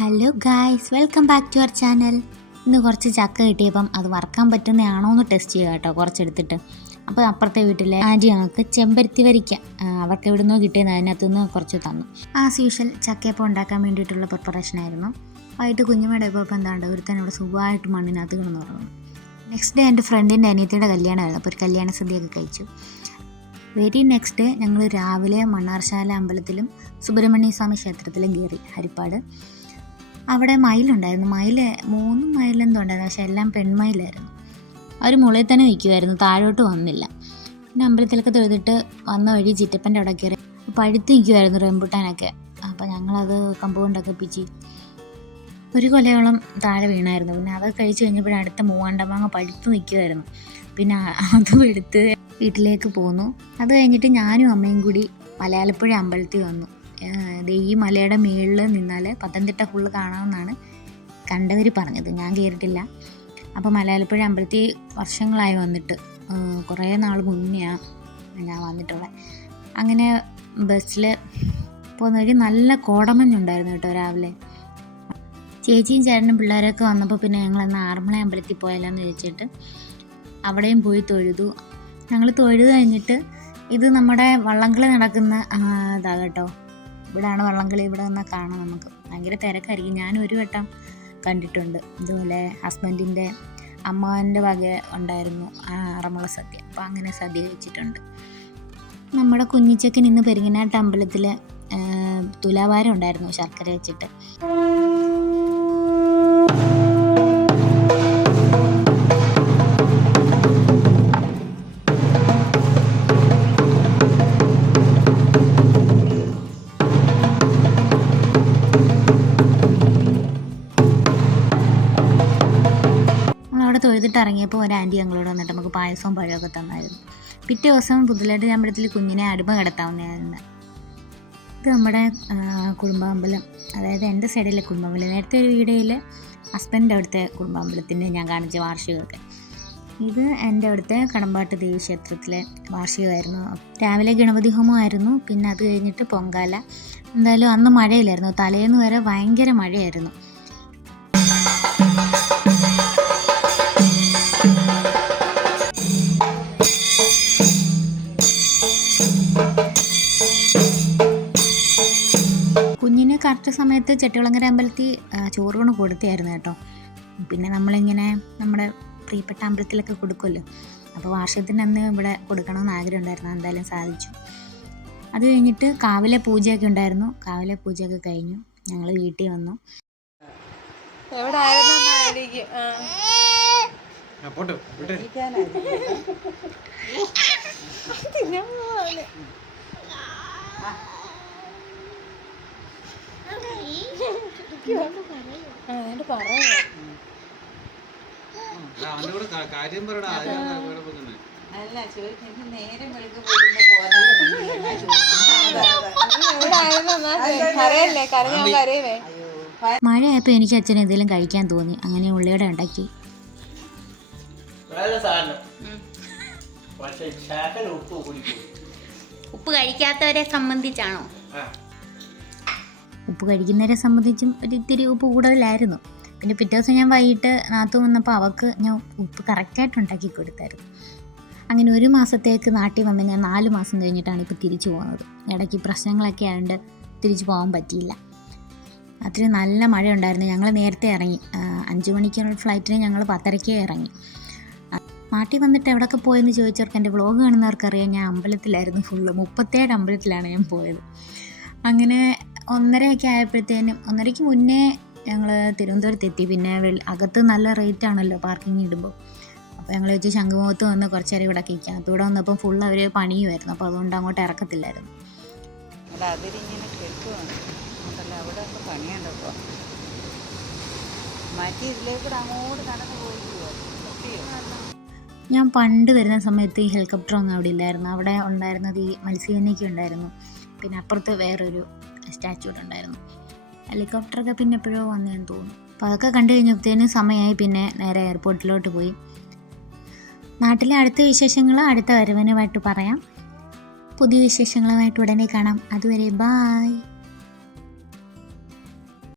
Hello guys, welcome back to our channel. ഇന്ന് കുറച്ച് ചക്ക കിട്ടിയപ്പം അത് വറക്കാൻ പറ്റുന്നതാണോ എന്ന് ടെസ്റ്റ് ചെയ്യുക കേട്ടോ, കുറച്ചെടുത്തിട്ട്. അപ്പോൾ അപ്പുറത്തെ വീട്ടിലെ ആൻറ്റി ഞങ്ങൾക്ക് ചെമ്പരത്തി വരിക്ക അവർക്ക് എവിടുന്നോ കിട്ടിയത് അതിനകത്തുനിന്ന് കുറച്ച് തന്നു. ആസ് യൂഷ്വൽ ചക്കയപ്പം ഉണ്ടാക്കാൻ വേണ്ടിയിട്ടുള്ള പ്രിപ്പറേഷനായിരുന്നു. വൈകിട്ട് കുഞ്ഞുമ്മയുടെ ഇപ്പോൾ എന്താണ്ട് ഒരുത്തനോട് സുഖമായിട്ട് മണ്ണിനകത്ത് കിടന്ന് പറഞ്ഞു. നെക്സ്റ്റ് ഡേ എൻ്റെ ഫ്രണ്ടിൻ്റെ അനിയത്തിയുടെ കല്യാണമായിരുന്നു. അപ്പോൾ ഒരു കല്യാണ സദ്യയൊക്കെ കഴിച്ചു. വെരി നെക്സ്റ്റ് ഡേ ഞങ്ങൾ രാവിലെ മണ്ണാർശാല അമ്പലത്തിലും സുബ്രഹ്മണ്യ സ്വാമി ക്ഷേത്രത്തിലും കയറി. ഹരിപ്പാട് അവിടെ മയിലുണ്ടായിരുന്നു. 3 മയിലെന്തോ ഉണ്ടായിരുന്നു, പക്ഷെ എല്ലാം പെൺമയിലായിരുന്നു. അവർ മുളയിൽ തന്നെ നിൽക്കുമായിരുന്നു, താഴോട്ട് വന്നില്ല. പിന്നെ അമ്പലത്തിലൊക്കെ തൊഴുതിട്ട് വന്ന വഴി ചിറ്റപ്പൻ്റെ അവിടെ കയറി പഴുത്ത് നിൽക്കുമായിരുന്നു റംബുട്ടാനൊക്കെ. അപ്പോൾ ഞങ്ങളത് കമ്പ് കൊണ്ടൊക്കെ പിച്ചി ഒരു കൊലയോളം താഴെ വീണായിരുന്നു. പിന്നെ അത് കഴിച്ച് കഴിഞ്ഞപ്പോൾ അടുത്ത മൂവാണ്ടമാങ്ങ പഴുത്ത് നിൽക്കുമായിരുന്നു. പിന്നെ അതും എടുത്ത് വീട്ടിലേക്ക് പോന്നു. അത് കഴിഞ്ഞിട്ട് ഞാനും അമ്മയും കൂടി മലയാലപ്പുഴ അമ്പലത്തിൽ വന്നു. ഈ മലയുടെ മുകളിൽ നിന്നാൽ പത്തനംതിട്ട ഫുള്ള് കാണാമെന്നാണ് കണ്ടവർ പറഞ്ഞത്. ഞാൻ കയറിയിട്ടില്ല. അപ്പോൾ മലയാലപ്പുഴ അമ്പലത്തിൽ വർഷങ്ങളായി വന്നിട്ട്, കുറേ നാൾ മുന്നെയാണ് ഞാൻ വന്നിട്ടുള്ളത്. അങ്ങനെ ബസ്സിൽ പോകുന്ന വഴി നല്ല കോടമഞ്ഞുണ്ടായിരുന്നു കേട്ടോ രാവിലെ. ചേച്ചിയും ചേട്ടനും പിള്ളേരൊക്കെ വന്നപ്പോൾ പിന്നെ ഞങ്ങളന്ന് ആറന്മുള അമ്പലത്തിൽ പോയാലോന്ന് ചോദിച്ചിട്ട് അവിടെയും പോയി തൊഴുതു. ഞങ്ങൾ തൊഴുത് കഴിഞ്ഞിട്ട് ഇത് നമ്മുടെ വള്ളംകളി നടക്കുന്ന ഇതാണ് കേട്ടോ. ഇവിടെയാണ് വള്ളംകളി. ഇവിടെ വന്നാൽ കാണാം നമുക്ക്. ഭയങ്കര തിരക്കായിരിക്കും. ഞാൻ ഒരു വട്ടം കണ്ടിട്ടുണ്ട്. ഇതുപോലെ ഹസ്ബൻഡിൻ്റെ അമ്മാവൻ്റെ വക ഉണ്ടായിരുന്നു ആറന്മുള സദ്യ. അപ്പോൾ അങ്ങനെ സദ്യ കഴിച്ചിട്ടുണ്ട്. നമ്മുടെ കുഞ്ഞിച്ചക്കൻ ഇന്ന് പെരിങ്ങനാട്ട് അമ്പലത്തിൽ തുലാഭാരം ഉണ്ടായിരുന്നു ശർക്കര വെച്ചിട്ട്. തൊഴുതിട്ട് ഇറങ്ങിയപ്പോൾ ഒരു ആൻറ്റി ഞങ്ങളോട് വന്നിട്ട് നമുക്ക് പായസവും പഴമൊക്കെ തന്നായിരുന്നു. പിറ്റേ ദിവസം പുതുലായിട്ട് അമ്പലത്തിൽ കുഞ്ഞിനെ അടിമ കിടത്താവുന്നതായിരുന്നു. ഇത് നമ്മുടെ കുടുംബാമ്പലം, അതായത് എൻ്റെ സൈഡിലെ കുടുംബാമ്പലം. നേരത്തെ ഒരു വീഡിയോയിൽ ഹസ്ബൻഡിൻ്റെ അവിടുത്തെ കുടുംബാമ്പലത്തിൻ്റെ ഞാൻ കാണിച്ച വാർഷികമൊക്കെ. ഇത് എൻ്റെ അവിടുത്തെ കടമ്പാട്ട് ദേവി ക്ഷേത്രത്തിലെ വാർഷികമായിരുന്നു. രാവിലെ ഗണപതി ഹോമമായിരുന്നു. പിന്നെ അത് കഴിഞ്ഞിട്ട് പൊങ്കാല. എന്തായാലും അന്ന് മഴയില്ലായിരുന്നു. തലേന്ന് വരെ ഭയങ്കര മഴയായിരുന്നു. കുഞ്ഞിന് കറക്റ്റ് സമയത്ത് ചെട്ടികുളങ്ങര അമ്പലത്തിൽ ചോറുകൊണ്ട് കൊടുത്തായിരുന്നു കേട്ടോ. പിന്നെ നമ്മളിങ്ങനെ നമ്മുടെ പ്രിയപ്പെട്ട അമ്പലത്തിലൊക്കെ കൊടുക്കുമല്ലോ. അപ്പോൾ വാർഷികത്തിന് അന്ന് ഇവിടെ കൊടുക്കണമെന്ന് ആഗ്രഹം ഉണ്ടായിരുന്നു. എന്തായാലും സാധിച്ചു. അത് കഴിഞ്ഞിട്ട് കാവിലെ പൂജയൊക്കെ ഉണ്ടായിരുന്നു. കാവിലെ പൂജയൊക്കെ കഴിഞ്ഞു. ഞങ്ങൾ വീട്ടിൽ വന്നു. മഴയായപ്പോൾ എനിക്ക് അച്ഛന് എന്തെങ്കിലും കഴിക്കാൻ തോന്നി. അങ്ങനെ ഉള്ളിയുടെ ഉണ്ടാക്കി. ഉപ്പ് കഴിക്കാത്തവരെ സംബന്ധിച്ചാണോ? ഉപ്പ് കഴിക്കുന്നവരെ സംബന്ധിച്ചും ഒരിത്തിരി ഉപ്പ് കൂടുതലായിരുന്നു. പിന്നെ പിറ്റേ ദിവസം ഞാൻ വൈകിട്ട് നാത്തു വന്നപ്പോൾ അവൾക്ക് ഞാൻ ഉപ്പ് കറക്റ്റായിട്ട് ഉണ്ടാക്കി കൊടുത്തായിരുന്നു. അങ്ങനെ 1 മാസത്തേക്ക് നാട്ടിൽ വന്ന് ഞാൻ 4 മാസം കഴിഞ്ഞിട്ടാണ് ഇപ്പോൾ തിരിച്ചു പോകുന്നത്. ഇടയ്ക്ക് പ്രശ്നങ്ങളൊക്കെ ആയതുകൊണ്ട് തിരിച്ചു പോകാൻ പറ്റിയില്ല. അത്രയും നല്ല മഴ ഉണ്ടായിരുന്നു. ഞങ്ങൾ നേരത്തെ ഇറങ്ങി. 5 മണിക്കുള്ള ഫ്ലൈറ്റിന് ഞങ്ങൾ 10:30 ഇറങ്ങി. നാട്ടിൽ വന്നിട്ട് എവിടെയൊക്കെ പോയെന്ന് ചോദിച്ചവർക്ക്, എൻ്റെ വ്ളോഗ് കാണുന്നവർക്കറിയാം, ഞാൻ അമ്പലത്തിലായിരുന്നു ഫുള്ള്. 37 അമ്പലത്തിലാണ് ഞാൻ പോയത്. അങ്ങനെ 1:30 ആയപ്പോഴത്തേനും 1:30 മുന്നേ ഞങ്ങൾ തിരുവനന്തപുരത്ത് എത്തി. പിന്നെ അകത്ത് നല്ല റേറ്റ് ആണല്ലോ പാർക്കിംഗ് ഇടുമ്പോൾ. അപ്പോൾ ഞങ്ങൾ വെച്ച് ശംഖുമുഖത്ത് വന്ന് കുറച്ച് നേരം ഇവിടെ കഴിക്കാം. അതൂടെ വന്നപ്പം ഫുൾ അവർ പണിയുമായിരുന്നു. അപ്പോൾ അതുകൊണ്ട് അങ്ങോട്ട് ഇറക്കത്തില്ലായിരുന്നു. ഞാൻ പണ്ട് വരുന്ന സമയത്ത് ഈ ഹെലികോപ്റ്റർ ഒന്നും അവിടെ ഇല്ലായിരുന്നു. അവിടെ ഉണ്ടായിരുന്നത് ഈ മത്സ്യകന്യക ഉണ്ടായിരുന്നു. പിന്നെ അപ്പുറത്ത് വേറൊരു സ്റ്റാച്യൂ ഉണ്ടായിരുന്നു. ഹെലികോപ്റ്ററൊക്കെ പിന്നെ എപ്പോഴോ വന്നതെന്ന് തോന്നുന്നു. അപ്പോൾ അതൊക്കെ കണ്ടു കഴിഞ്ഞപ്പോഴത്തേനും സമയമായി. പിന്നെ നേരെ എയർപോർട്ടിലോട്ട് പോയി. നാട്ടിലെ അടുത്ത വിശേഷങ്ങൾ അടുത്ത വരവനുമായിട്ട് പറയാം. പുതിയ വിശേഷങ്ങളുമായിട്ട് ഉടനെ കാണാം. അതുവരെ ബായ്.